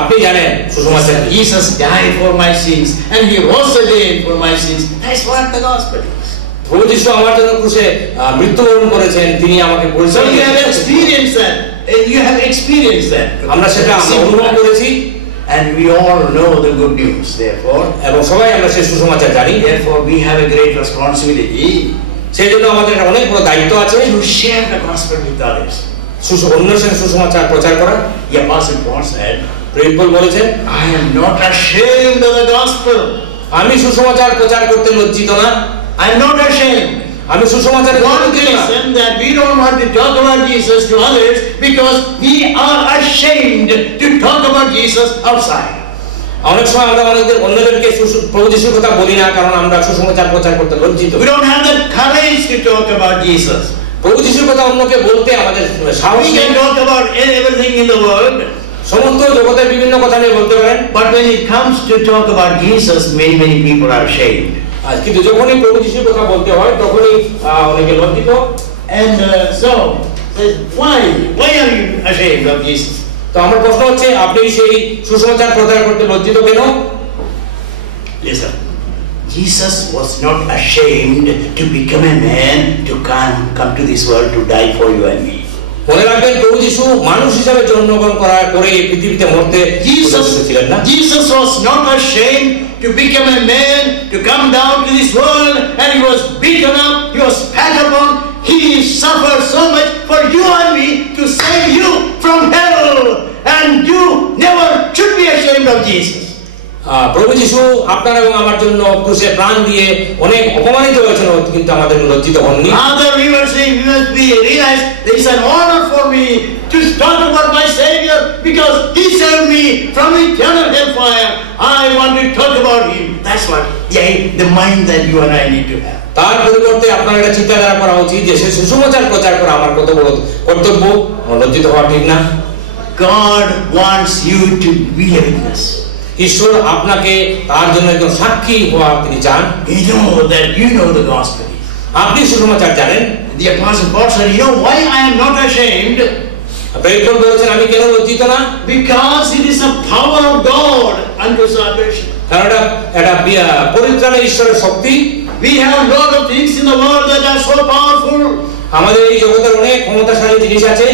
আপনি জানেন সুসমাচার কি? Jesus died for my sins and he rose again for my sins. That's what the gospel is. প্রভু যিশু আমার জন্য ক্রুশে মৃত্যুবরণ করেছেন, তিনি আমাকে So পরিচয় you have দিয়েছেন। experienced that. You have experienced that. আমরা সেটা অনুভব করেছি And we all know the good news. Therefore, এবং সবাই আমরা সেই সুসমাচার জানি। we have a great responsibility সেই জন্য আমাদের একটা অনেক বড় দায়িত্ব আছে to share the gospel with others. অন্যের সঙ্গে সুসমাচার প্রচার করা। The Apostle Paul said, প্রেরিত বলেছেন, I am not ashamed of the gospel. আমি সুসমাচার প্রচার করতে লজ্জিত না। I am not ashamed. আমি সুসমাচার One reason that we don't want to talk about Jesus to others because we are ashamed to talk about Jesus outside. অনেক সময় আমরা অন্যদেরকে প্রভু যিশুর কথা বলি না কারণ আমরা সুসমাচার প্রচার করতে লজ্জিত। We don't have the courage to talk about Jesus. প্রভু যিশুর কথা অন্যকে বলতে আমাদের সাহস We নেই। can talk about everything in the world, সমস্ত জগতের বিভিন্ন কথা নিয়ে বলতে পারেন, but when it comes to talk about Jesus, many people are ashamed. কিন্তু যখনই প্রভু যিশুর কথা বলতে হয় তখনই অনেকে লজ্জিত। And why are you ashamed of Jesus? তো আমার প্রশ্ন হচ্ছে আপনি সেই সুসমাচার প্রচার করতে লজ্জিত কেন? Listen, Jesus was not ashamed to become a man to come to this world to die for you and me. মনে রাখবেন প্রভু যিশু মানুষ হিসাবে জন্মগ্রহণ করার পরে এই পৃথিবীতে মরতে ছিলেন না। Jesus was not ashamed to become a man to come down to this world and he was beaten up, he was spat upon, he suffered so much for you and me to save you from hell, and you never should be ashamed of Jesus. প্রভু যিশু আপনার এবং আমার জন্য ক্রুশে প্রাণ দিয়ে অনেক অপমানিত হয়েছেন কিন্তু আমাদের লজ্জিত হননি। Father, we were saying we must be realized there is an honor for me to talk about my Savior because He saved me from eternal hellfire. I want to talk about Him. That's what the mind that you and I need to have. তার পরিবর্তে আপনার একটা চিন্তাধারা করা উচিত যে সে সুসমাচার প্রচার করা আমার কত বড় কর্তব্য, লজ্জিত হওয়া ঠিক না। God wants you to be a witness. ঈশ্বর আপনাকে তার জন্য একজন সাক্ষী হওয়া তিনি চান। You know the gospel. আপনি সুসমাচার জানেন। The Apostle Paul said, you know why I am not ashamed? প্রেরিত বলেছেন আমি কেন লজ্জিত না? Because it is a power of God unto salvation. কারণ এটা পরিত্রাণের ঈশ্বরের শক্তি। We have a lot of things in the world that are so powerful. আমাদের এই জগতের অনেক ক্ষমতাশালী জিনিস আছে।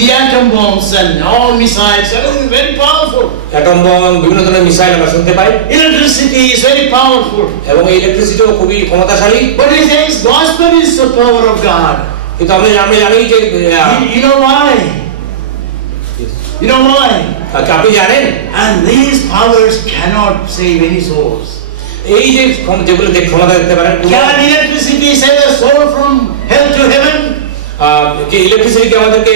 The atom bombs and all missiles are very powerful. Atom bomb, বিভিন্ন ধরনের মিসাইল আমরা শুনতে পাই। Electricity is very powerful. এবং এই ইলেকট্রিসিটিও খুবই ক্ষমতাশালী। But it says gospel is the power of God. কিন্তু আমরা জানি যে You know why? You know why? আপনি জানেন? And these powers cannot save any souls. এই যে যেগুলো ক্ষমতা দেখতে পারেন, Can electricity save a soul from hell to heaven? যে ইলেকট্রিসিটি কি আমাদেরকে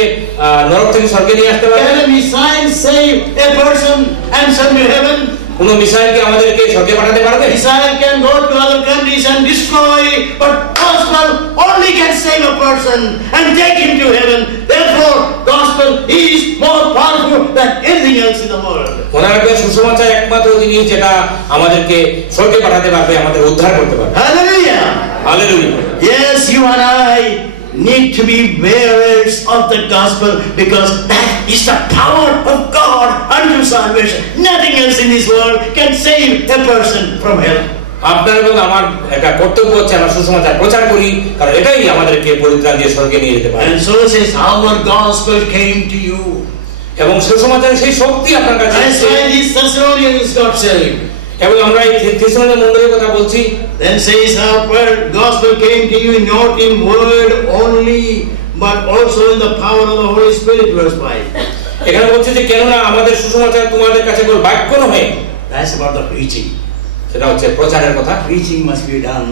নরক থেকে স্বর্গে নিয়ে আসতে পারে? Can a missile save a person and send to heaven? কোন মিসাইল কি আমাদেরকে স্বর্গে পাঠাতে পারবে? Missile can go to other countries and destroy, but gospel only can save a person and take him to heaven. Therefore, gospel is more powerful than anything else in the world. মনে রাখবেন সুসমাচার একমাত্র জিনিস যেটা আমাদেরকে স্বর্গে পাঠাতে পারবে, আমাদের উদ্ধার করতে পারবে। Hallelujah! Hallelujah! Yes, you and I need to be bearers of the gospel because that is the power of God unto salvation. Nothing else in this world can save a person from hell. আপনার এবং আমার একটা কর্তব্য হচ্ছে আমরা সুসমাচার প্রচার করি, কারণ এটাই আমাদেরকে পরিত্রাণ দিয়ে স্বর্গে নিয়ে যেতে পারে। And so says our gospel came to you. এবং সুসমাচারের সেই শক্তি আপনার কাছে That's এসেছে। why these Thessalonians got saved. এবং আমরা এই থেসলোনিকে মণ্ডলীর কথা বলছি। Then says our gospel came to you not in word only, but also in the power of the Holy Spirit, verse 5. এখানে বলছে যে কেননা আমাদের সুসমাচার তোমাদের কাছে কেবল বাক্য নয়। That's about the preaching. সেটা হচ্ছে প্রচারের কথা। Preaching must be done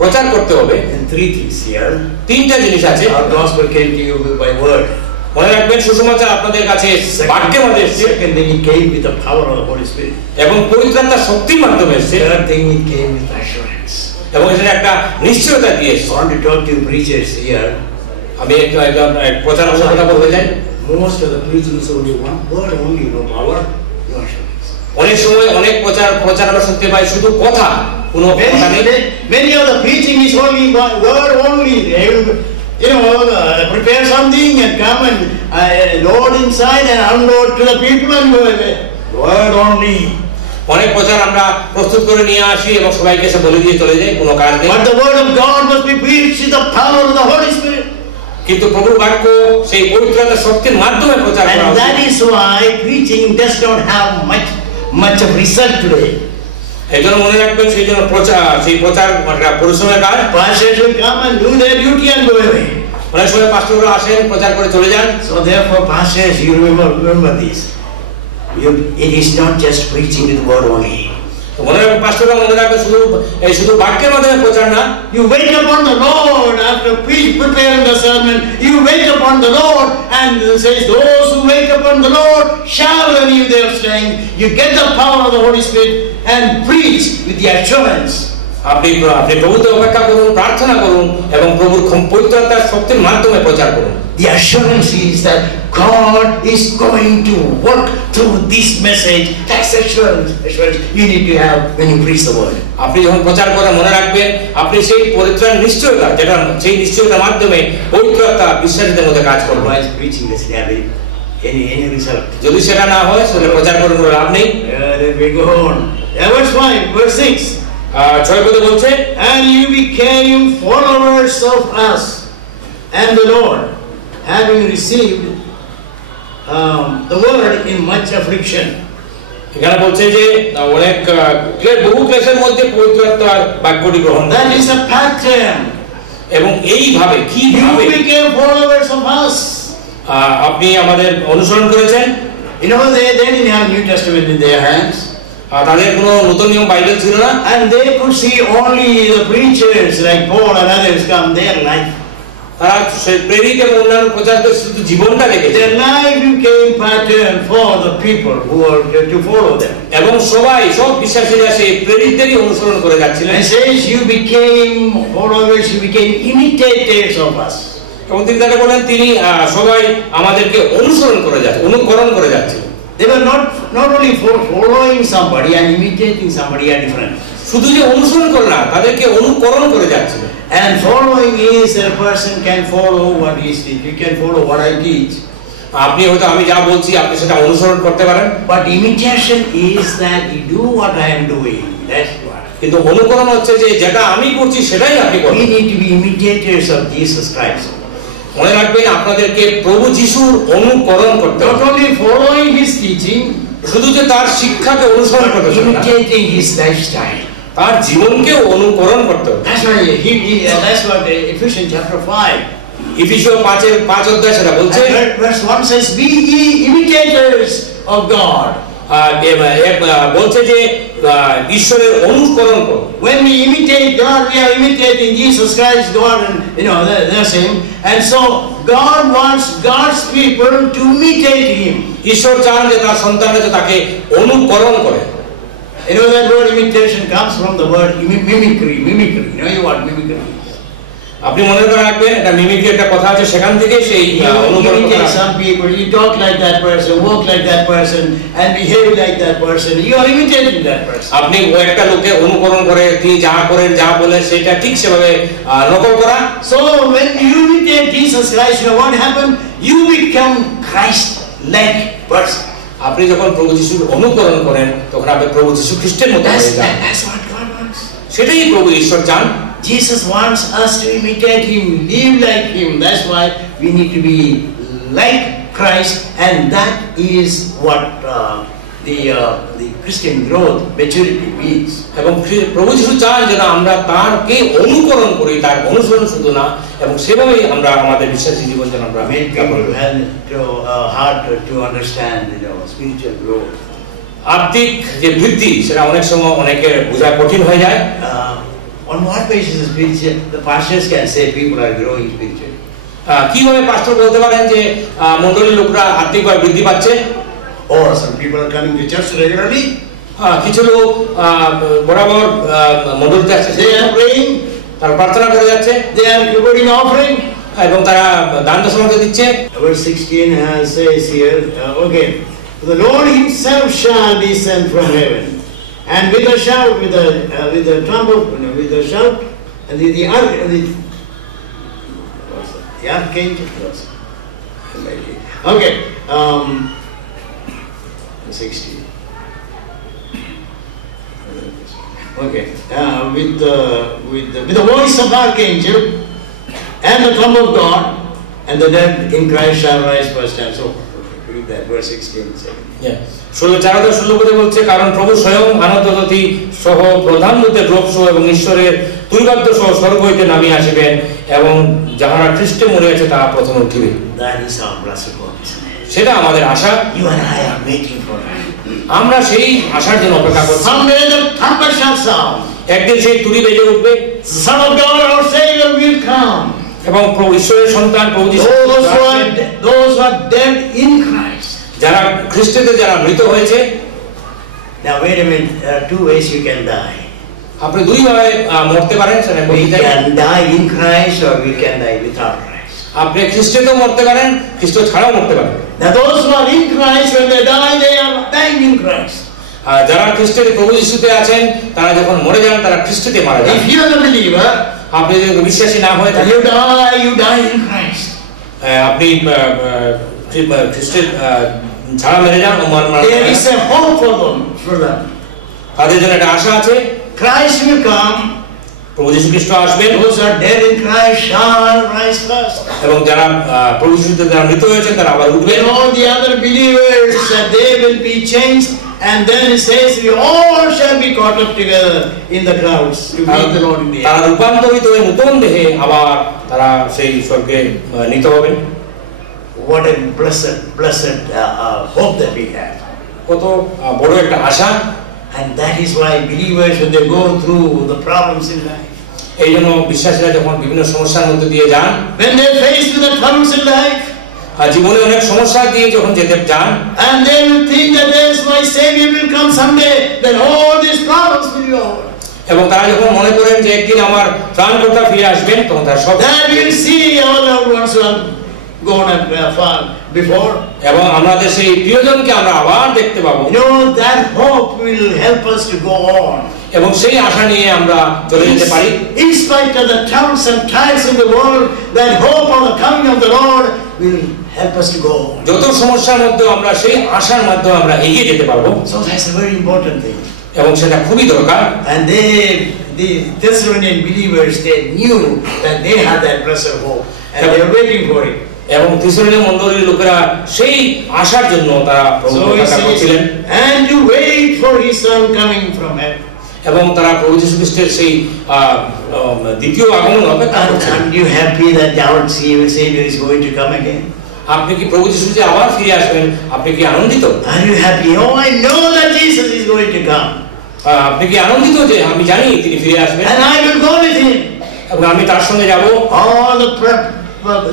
প্রচার করতে হবে। in three things here. তিনটা জিনিস আছে। Our gospel came to you by word. মনে রাখবেন সুসমাচার আপনাদের কাছে বাক্যের মাধ্যমে এসেছে। Second thing, it came with the power of the Holy Spirit. এবং পবিত্রাত্মার শক্তির মাধ্যমে এসেছে। Third thing, it came with assurance. এবং এটা একটা নিশ্চয়তা দিয়ে এসেছে। I want to talk to you preachers here. আমি একটু প্রচারের কথা বলতে চাই। Most of the preaching is only one word only, no power, no assurance. অনেক সময় অনেক প্রচার আমরা শুনতে পাই শুধু কথা, কোনো কথা নেই। Many of the preaching is only one word only. They will, prepare something and come and load inside and unload to the people and word only. অনেক প্রচার আমরা প্রস্তুত করে নিয়ে আসি এবং সবাইকে এসে বলে দিয়ে চলে যাই, কোনো কাজ নেই। But the word of God must be preached with the power of the Holy Spirit. কিন্তু প্রভুর বাক্য সেই পবিত্রতার শক্তির মাধ্যমে প্রচার করা And উচিত। that is why preaching does not have much of result today. এই জন্য মনে রাখবেন সেই জন্য সেই প্রচার পরিশ্রমের কাজ। Pastors will come and do their duty and go away. অনেক সময় পাস্টররা আসেন, প্রচার করে চলে যান। So therefore, pastors, you remember this. It is not just preaching with word only. মনে রাখবেন পাস্টররা মনে রাখবেন শুধু বাক্যের মাধ্যমে প্রচার না। You wait upon the Lord after preparing the sermon. You wait upon the Lord, and it says, those who wait upon the Lord shall renew their strength. You get the power of the Holy Spirit and preach with the assurance. আপনি প্রভুতে অপেক্ষা করুন, প্রার্থনা করুন এবং প্রভুর পবিত্রতার শক্তির মাধ্যমে প্রচার করুন। The assurance is that God is going to work through this message. That's assurance you need to have when you preach the word. আপনি যখন প্রচার করেন মনে রাখবেন আপনি সেই পরিত্রাণ নিশ্চয়তা, যেটা সেই নিশ্চয়তার মাধ্যমে পবিত্রতা বিশ্বাসীদের মধ্যে কাজ করবে। Otherwise, preaching doesn't have any result. যদি সেটা না হয় তাহলে প্রচার করে কোনো লাভ নেই। Then we go on. Verse 5, verse 6. 6 পদে বলছে, And you became followers of us and the Lord, having received the word in much affliction. এখানে বলছে যে অনেক বহু ক্লেশের মধ্যে পবিত্রতার বাক্যটি গ্রহণ That is a pattern. এবং এইভাবে You কিভাবে became followers of us. আপনি আমাদের অনুসরণ করেছেন। They didn't have New Testament in their hands. তাদের কোনো নতুন নিয়ম বাইবেল ছিল না। And they could see only the preachers like Paul and others come, their life. তারা প্রেরিত এবং অন্যান্য প্রচারকদের শুধু জীবনটা দেখেছে। Their life became pattern for the people who are to follow them. এবং সব বিশ্বাসীরা সেই প্রেরিতদেরই অনুসরণ করে যাচ্ছিলেন। And says you became followers, you became imitators of us. এবং তিনি তাকে বলেন তিনি সবাই আমাদেরকে অনুকরণ করে যাচ্ছেন। They were not only following somebody and imitating somebody are different. শুধু যে অনুসরণ করে না, তাদেরকে অনুকরণ করে যাচ্ছিল। And following is a person can follow what he teaches. You can follow what I teach. আপনি হয়তো আমি যা বলছি আপনি সেটা অনুসরণ করতে পারেন। But imitation is that you do what I am doing. That's what. কিন্তু অনুকরণ হচ্ছে যে যেটা আমি করছি সেটাই আপনি We করবেন। need to be imitators of Jesus Christ. মনে রাখবেন আপনাদেরকে প্রভু যিশুর অনুকরণ করতে হবে। Not only following his teaching, শুধু যে তার শিক্ষাকে অনুসরণ but করতে হবে না, imitating his lifestyle. তার জীবনকেও অনুকরণ করতে হবে। That's why that's what Ephesians chapter 5. এফেসীয় 5 অধ্যায় সেটা বলছে। Verse 1 says, "Be ye imitators of God." বলছে যে ঈশ্বরের অনুকরণ করো। When we imitate God, we are imitating Jesus Christ, God, and the same. And so God wants God's people to imitate Him. ঈশ্বর চান যে তার সন্তানরা তাকে অনুকরণ করে। That word imitation comes from the word mimicry. You know what mimicry is? আপনি মনে করে রাখবেন এটা মিমিক্রি একটা কথা আছে, সেখান থেকে সেই You অনুকরণ imitate করা। some people, you talk like that person, walk like that person, and behave like that person. You are imitating that person. আপনি একটা লোককে অনুকরণ করে তিনি যা করেন যা বলেন সেটা ঠিক সেভাবে নকল করা। So when you imitate Jesus Christ, what happened? You become Christ-like person. আপনি যখন প্রভু যিশুর অনুকরণ করেন তখন আপনি প্রভু যিশু খ্রিস্টের মতো হয়ে যান। That's what God wants. সেটাই প্রভু ঈশ্বর চান। Jesus wants us to imitate him, live like him. That's why we need to be like Christ, and that is what the Christian growth, maturity means. এবং প্রভু যীশু চান যেন আমরা তারকে অনুকরণ করি, তার অনুসরণ শুধু না, এবং সেভাবেই আমরা আমাদের বিশ্বাসী জীবন যেন আমরা Many people have hard to understand, spiritual growth. আত্মিক যে বৃদ্ধি সেটা অনেক সময় অনেকের বোঝা কঠিন হয়ে যায়। On what basis is spiritual? The pastors can say people are growing spiritually. কিভাবে পাস্টর বলতে পারেন যে মণ্ডলীর লোকরা আত্মিকভাবে বৃদ্ধি পাচ্ছে? Or some people are coming to church regularly. কিছু লোক বরাবর মণ্ডলীতে আসছে, They are praying. তারা প্রার্থনা করে যাচ্ছে, They are giving offering. এবং তারা দান দশমকে দিচ্ছে। Verse 16 says here, okay, the Lord himself shall descend from heaven, and with a shout, with a trumpet, with a shout, and the archangel. Okay, 16. Okay, with the voice of archangel and the trump of God, and the dead in Christ shall rise first. And so read that verse 16. 4:16 পদে বলছে, কারণ প্রভু স্বয়ং আনন্দজ্যোতি সহ প্রধান দূতের রূপ সহ এবং ঈশ্বরের তুলবাদ্য সহ স্বর্গ হইতে নামিয়া আসিবেন, এবং যাহারা খ্রিস্টে মরিয়াছে তারা প্রথম উঠিবে। That is our blessed hope, isn't it? সেটা আমাদের আশা। You and I are waiting for that. আমরা সেই আশার জন্য অপেক্ষা করছি। Someday the trumpet shall sound. একদিন সেই তুরি বেজে উঠবে, The Son of God, our Savior, will come. এবং প্রভু ঈশ্বরের সন্তান প্রভু যীশু, those who are dead in Christ. যারা খ্রিস্টতে যারা মৃত হয়েছে। Now wait a minute, there are two ways you can die. আপনি দুই ভাবে মরতে পারেন। We can die in Christ or we can die without Christ. আপনি খ্রিস্টেতেও মরতে পারেন, খ্রিস্ট ছাড়াও মরতে পারেন। Now those who are in Christ, when they die, they are dying in Christ. যারা খ্রিস্টের প্রভু যীশুতে আছেন তারা যখন মরে যান তারা খ্রিস্টতে মারা যান। If you are a believer, আপনি যদি বিশ্বাসী না হয়ে থাকেন, you die in Christ. আপনি খ্রিস্টের ছাড়া মেরে যান। There is a hope for them. তাদের জন্য একটা আশা আছে, Christ will come. প্রভু যীশু খ্রিস্ট আসবেন। Those who are dead in Christ shall rise first. এবং যারা প্রভু যীশুতে যারা মৃত হয়েছেন তারা আবার উঠবেন। All the other believers, they will be changed, and then it says we all shall be caught up together in the clouds to meet the Lord in the air. তারা রূপান্তরিত হয়ে নতুন দেহে আবার তারা সেই স্বর্গে নিত হবেন। What a blessed hope that we have. কত বড় একটা আশা। And that is why believers, when they go through the problems in life, এই জন্য বিশ্বাসীরা যখন বিভিন্ন সমস্যার মধ্যে দিয়ে যান, when they are faced with the troubles in life, জীবনে অনেক সমস্যা দিয়ে যখন যেতে যান, and they will think that there's my Savior will come someday, then all these problems will be over. এবং তারা যখন মনে করেন যে একদিন আমার ত্রাণকর্তা ফিরে আসবেন, তখন তারা সব Then we will see all our ones who have gone far before. এবং আমাদের সেই প্রিয়জনকে আমরা আবার দেখতে পাবো। That hope will help us to go on. এবং সেই আশা নিয়ে আমরা চলে যেতে পারি। In spite of the troubles and trials in the world, that hope on the coming of the Lord will help us to go on. যত সমস্যার মধ্যে আমরা সেই আশার মাধ্যমে আমরা এগিয়ে যেতে পারবো। So that's a very important thing. এবং সেটা খুবই দরকার। And the Thessalonian believers, they knew that they had that blessed hope, and they were waiting for it. এবং থিসলনিকে মণ্ডলীর লোকেরা সেই আশার জন্য তারা প্রভুর অপেক্ষা করছিলেন। And to wait for his son coming from heaven. এবং তারা প্রভু যীশু খ্রিস্টের সেই দ্বিতীয় আগমন অপেক্ষা করছিলেন। Are you happy that our Savior is going to come again? আপনি কি প্রভু যীশু যে আবার ফিরে আসবেন, আপনি কি আনন্দিত? Are you happy? Oh, I know that Jesus is going to come. আপনি কি আনন্দিত যে আমি জানি তিনি ফিরে আসবেন? And I will go with him. এবং আমি তার সঙ্গে যাব। All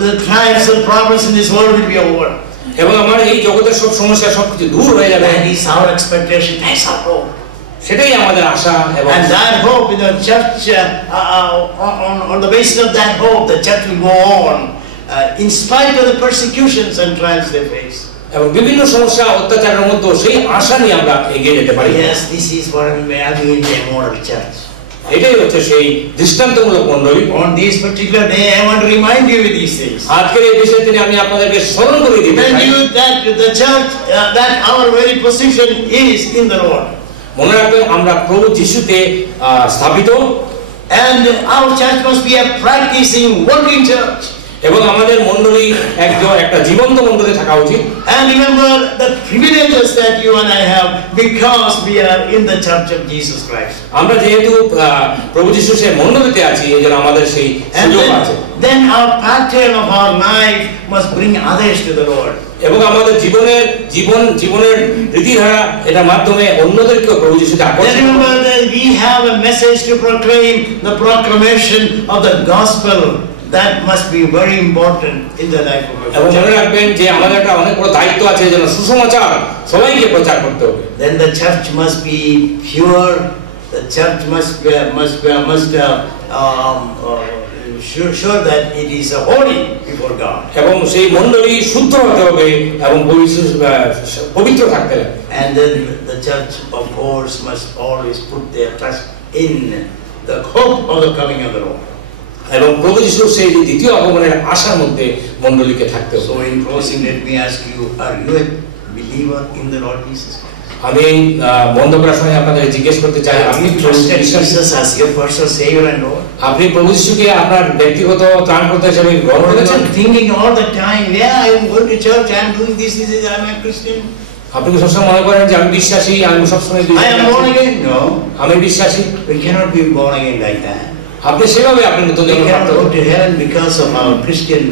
the trials and problems in this world will be over. এবং আমার এই জগতের সব সমস্যা সবকিছু দূর হয়ে যাবে। That is our expectation. That's our hope. সেটাই আমাদের আশা। এবং And that hope in the church, on the basis of that hope, the church will go on in spite of the persecutions and trials they face. এবং বিভিন্ন সমস্যা অত্যাচারের মধ্যে সেই আশা নিয়ে আমরা এগিয়ে যেতে পারি। Yes, this is what we are doing in a model church. এটাই হচ্ছে সেই দৃষ্টান্তমূলক মণ্ডলী। On this particular day, I want to remind you of these things. আজকের এই বিষয়ে তিনি আমি আপনাদেরকে স্মরণ করে দিতে চাই That the church, that our very position is in the Lord. মনে রাখবেন আমরা প্রভু যিশুতে স্থাপিত, and our church must be a practicing, working church. এবং আমাদের মণ্ডলী একটা জীবন্ত মণ্ডলী থাকা উচিত। And remember the privileges that you and I have because we are in the church of Jesus Christ. আমরা যেহেতু প্রভু যিশুর সেই মণ্ডলীতে আছি, এজন্য আমাদের সেই সুযোগ আছে। Then our pattern of our life must bring others to the Lord. এবং আমাদের জীবনের রীতিধারা এটার মাধ্যমে অন্যদেরকে প্রভু যিশুকে আকর্ষণ করে। Remember that we have a message to proclaim, the proclamation of the gospel. That must be very important in the life of a এবং church. মনে রাখবেন যে আমাদের একটা অনেক বড় দায়িত্ব আছে, যেন সুসমাচার সবাইকে প্রচার করতে হবে। Then the church must be pure. The church must sure that it is holy before God. এবং সেই মণ্ডলী শুদ্ধ হতে হবে এবং পবিত্র থাকতে হবে। And then the church, of course, must always put their trust in the hope of the coming of the Lord. এবং প্রভু যিশুর সেই দ্বিতীয় আগমনের আশার মধ্যে মণ্ডলীকে থাকতে হবে। So in closing, let me ask you: are you a believer in the Lord Jesus Christ? আমি বন্ধ করার সময় আপনাদের জিজ্ঞেস করতে চাই, আপনি trusted Jesus as your personal Savior and Lord? আপনি প্রভু যিশুকে আপনার ব্যক্তিগত ত্রাণকর্তা হিসেবে গ্রহণ করেছেন? Thinking all the time, yeah, I am going to church, I am doing this, I am a Christian. আপনি কি সবসময় মনে করেন যে আমি বিশ্বাসী, আমি সবসময় I am born again? No, আমি বিশ্বাসী। we cannot be born again like that. আপনি সেভাবে আপনি নতুন We জন্ম cannot প্রাপ্ত go হন। to heaven because of our Christian,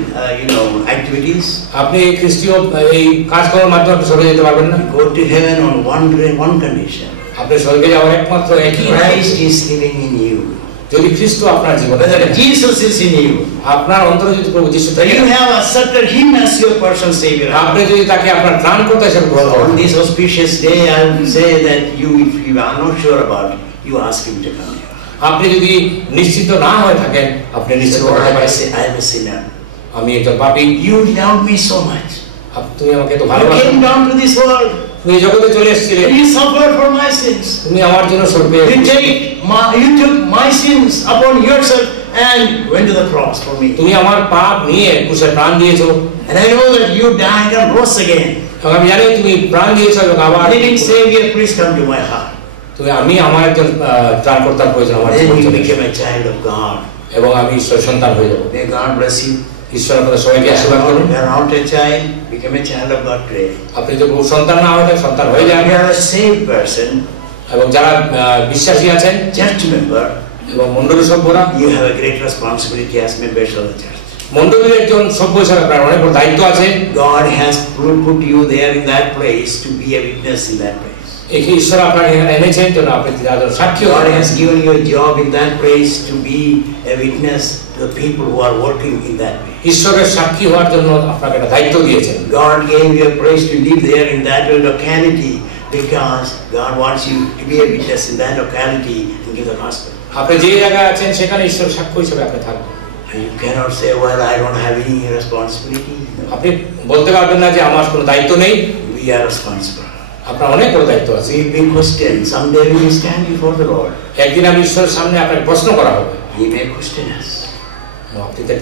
activities. আপনি খ্রিস্টীয় এই কাজ করার মাধ্যমে আপনি স্বর্গে যেতে পারবেন না। Go to heaven on one condition: আপনি স্বর্গে যাওয়ার একমাত্র একই Christ is living in you. যদি খ্রিস্ট আপনার জীবনে Whether থাকে, Jesus is in you, আপনার অন্তরে যদি প্রভু যিশু that থাকে, you have accepted Him as your personal Savior. আপনি যদি তাকে আপনার ত্রাণকর্তা হিসেবে গ্রহণ On করেন, this auspicious day, I will say that if you are not sure about it, you ask Him to come here. আপনি যদি নিশ্চিত না হয়ে থাকেন, আপনি নিশ্চিত Lord, হতে I পারেন say, I am a sinner. আমি একজন পাপী, You love me so much. তুমি আমাকে তো You ভালোবাসো, came down to this world. তুমি জগতে চলে এসেছিলে, You suffered for my sins. তুমি আমার জন্য স্বর্গে You took my sins upon yourself and went to the cross for me. তুমি আমার পাপ নিয়ে ক্রুশে প্রাণ দিয়েছো, And I know that you died and rose again. এবং আমি জানি তুমি প্রাণ দিয়েছো এবং আবার Living Savior, please come to my heart. তুমি আমি আমার একজন ত্রাণকর্তার প্রয়োজন আমার Then জীবনে you চলে became a child of God. এবং আমি ঈশ্বর সন্তান হয়ে যাবো। May God bless you. ঈশ্বর আপনাদের সবাইকে আশীর্বাদ করুন। You are not a child, become a child of God today. আপনি যদি সন্তান না হয়ে সন্তান হয়ে যান, You are a saved person, এবং যারা বিশ্বাসী আছেন church member. এবং মণ্ডলী সভ্যরা, You have a great responsibility as members of the church. মণ্ডলীর একজন সভ্য হিসাবে আপনার অনেক বড় দায়িত্ব আছে। God has put you there in that place to be a witness in that place. এই ঈশ্বর আপনাকে এনেছেন যেন আপনি তাদের সাক্ষী God হন। has given you a job in that place to be a witness to the people who are working in that place. ঈশ্বরের সাক্ষী হওয়ার জন্য আপনাকে একটা দায়িত্ব দিয়েছেন। God gave you a place to live there in that locality because God wants you to be a witness in that locality and give the gospel. আপনি যে জায়গায় আছেন সেখানে ঈশ্বরের সাক্ষ্য হিসেবে আপনি থাকবেন। And you cannot say, well, I don't have any responsibility. No. আপনি বলতে পারবেন না যে আমার কোনো দায়িত্ব নেই। We are responsible. আপনার অনেক বড় দায়িত্ব আছে। We will be questioned. Someday we will stand before the Lord. একদিন আমি ঈশ্বরের সামনে আপনাকে প্রশ্ন করা হবে। He may question us.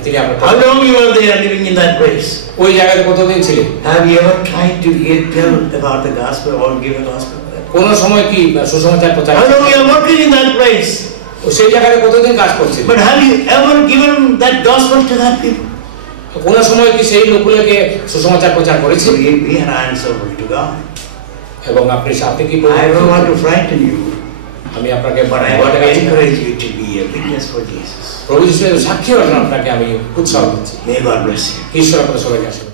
তিনি আপনার How long you were there living in that place? ওই জায়গাতে কতদিন ছিলেন? Have you ever tried to tell about the gospel or give a gospel? কোন সময় কি সুসমাচার প্রচার? How long you are working in that place? সেই জায়গাতে কতদিন কাজ করছেন? But have you ever given that gospel to that people? কোন সময় কি সেই লোকগুলোকে সুসমাচার প্রচার করেছেন? So we are answerable to God. এবং আপনি কি I don't want to frighten you, আমি আপনাকে but I want to encourage you to be a witness for Jesus. প্রভু যিশুর সাক্ষী হওয়ার জন্য আপনাকে আমি উৎসাহ দিচ্ছি। May God bless you. ঈশ্বর আপনাদের সবাইকে আশীর্বাদ করুন।